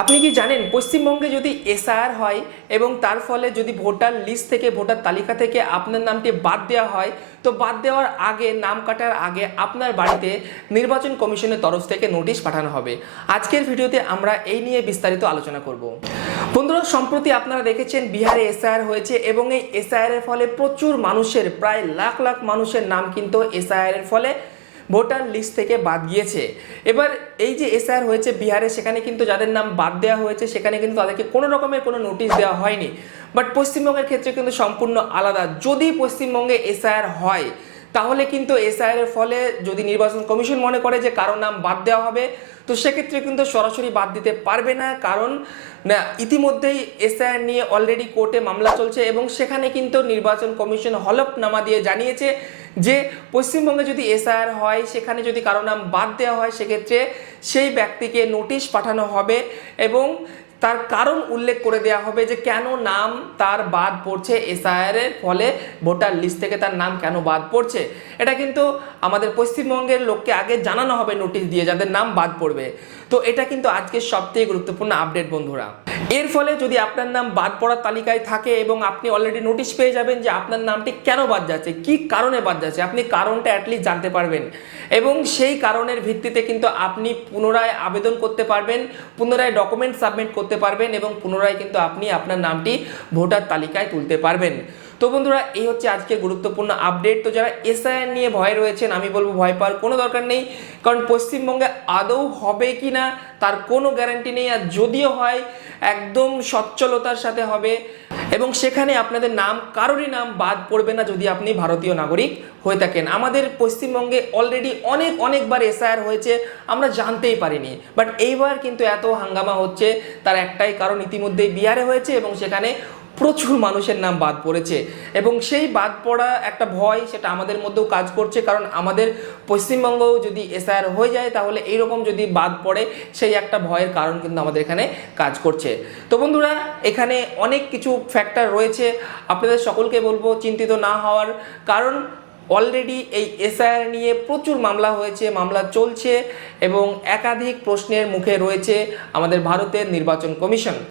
আপনি কি জানেন, পশ্চিমবঙ্গে যদি এসআর হয় এবং তার ফলে যদি ভোটার লিস্ট থেকে, ভোটার তালিকা থেকে আপনার নামটি বাদ দেওয়া হয়, তো বাদ দেওয়ার আগে, নাম কাটার আগে আপনার বাড়িতে নির্বাচন কমিশনের তরফ থেকে নোটিশ পাঠানো হবে। আজকের ভিডিওতে আমরা এই নিয়ে বিস্তারিত আলোচনা করব। বন্ধুরা, সম্প্রতি আপনারা দেখেছেন, বিহারে এসআইআর হয়েছে এবং এই এসআইআর এর ফলে প্রচুর মানুষের, প্রায় লাখ লাখ মানুষের নাম কিন্তু এসআইআর এর ফলে ভোটার লিস্ট থেকে বাদ গিয়েছে। এবার এই যে এসআর হয়েছে বিহারে, সেখানে কিন্তু যাদের নাম বাদ দেওয়া হয়েছে, সেখানে কিন্তু তাদেরকে কোনো রকমের কোনো নোটিশ দেওয়া হয়নি। বাট পশ্চিমবঙ্গের ক্ষেত্রে কিন্তু সম্পূর্ণ আলাদা। যদি পশ্চিমবঙ্গে এসআর হয়, তাহলে কিন্তু এসআইআর এর ফলে যদি নির্বাচন কমিশন মনে করে যে কারও নাম বাদ দেওয়া হবে, তো সেক্ষেত্রে কিন্তু সরাসরি বাদ দিতে পারবে না। কারণ, না, ইতিমধ্যেই এসআইআর নিয়ে অলরেডি কোর্টে মামলা চলছে এবং সেখানে কিন্তু নির্বাচন কমিশন হলফনামা দিয়ে জানিয়েছে যে পশ্চিমবঙ্গে যদি এসআইআর হয়, সেখানে যদি কারও নাম বাদ দেওয়া হয়, সেক্ষেত্রে সেই ব্যক্তিকে নোটিশ পাঠানো হবে এবং তার কারণ উল্লেখ করে দেওয়া হবে যে কেন নাম তার বাদ পড়ছে এসআইআর এর ফলে ভোটার লিস্ট থেকে তার নাম কেন বাদ পড়ছে? এটা কিন্তু আমাদের পশ্চিমবঙ্গের লোককে আগে জানানো হবে নোটিশ দিয়ে যাদের নাম বাদ পড়বে। তো এটা কিন্তু আজকের সবথেকে গুরুত্বপূর্ণ আপডেট বন্ধুরা। এর ফলে যদি আপনার নাম বাদ পড়ার তালিকায় থাকে এবং আপনি অলরেডি নোটিশ পেয়ে যাবেন যে আপনার নামটি কেন বাদ যাচ্ছে, কি কারণে বাদ যাচ্ছে, আপনি কারণটা অ্যাটলিস্ট জানতে পারবেন। এবং সেই কারণের ভিত্তিতে কিন্তু আপনি পুনরায় আবেদন করতে পারবেন, পুনরায় ডকুমেন্ট সাবমিট করতে পারবেন এবং পুনরায় কিন্তু আপনি আপনার নামটি ভোটার তালিকায় তুলতে পারবেন। তো বন্ধুরা, এই হচ্ছে আজকের গুরুত্বপূর্ণ আপডেট তো যারা এসআইআর নিয়ে ভয় রয়েছেন, আমি বলব ভয় পাওয়ার কোনো দরকার নেই। কারণ পশ্চিমবঙ্গে আদৌ হবে কি না, তার কোনো গ্যারান্টি নেই। আর যদিও হয়, একদম সচ্ছলতার সাথে হবে। এবং সেখানে আপনাদের নাম, কারোরই নাম বাদ পড়বে না যদি আপনি ভারতীয় নাগরিক হয়ে থাকেন। আমাদের পশ্চিমবঙ্গে অলরেডি অনেক, অনেকবার এসআইআর হয়েছে, আমরা জানতেই পারিনি। বাট এইবার কিন্তু এত হাঙ্গামা হচ্ছে, তার একটাই কারণ ইতিমধ্যেই বিহারে হয়েছে এবং সেখানে প্রচুর মানুষের নাম বাদ পড়েছে। এবং সেই বাদ পড়া একটা ভয় সেটা আমাদের মধ্যেও কাজ করছে। কারণ আমাদের পশ্চিমবঙ্গও যদি এসআইআর হয়ে যায়, তাহলে এইরকম যদি বাদ পড়ে, সেই একটা ভয়ের কারণ কিন্তু আমাদের এখানে কাজ করছে। তো বন্ধুরা, এখানে অনেক কিছু ফ্যাক্টর রয়েছে। আপনাদের সকলকে বলব, চিন্তিত না হওয়ার কারণ অলরেডি এই এসআইআর নিয়ে প্রচুর মামলা হয়েছে, মামলা চলছে এবং একাধিক প্রশ্নের মুখে রয়েছে আমাদের ভারতের নির্বাচন কমিশন।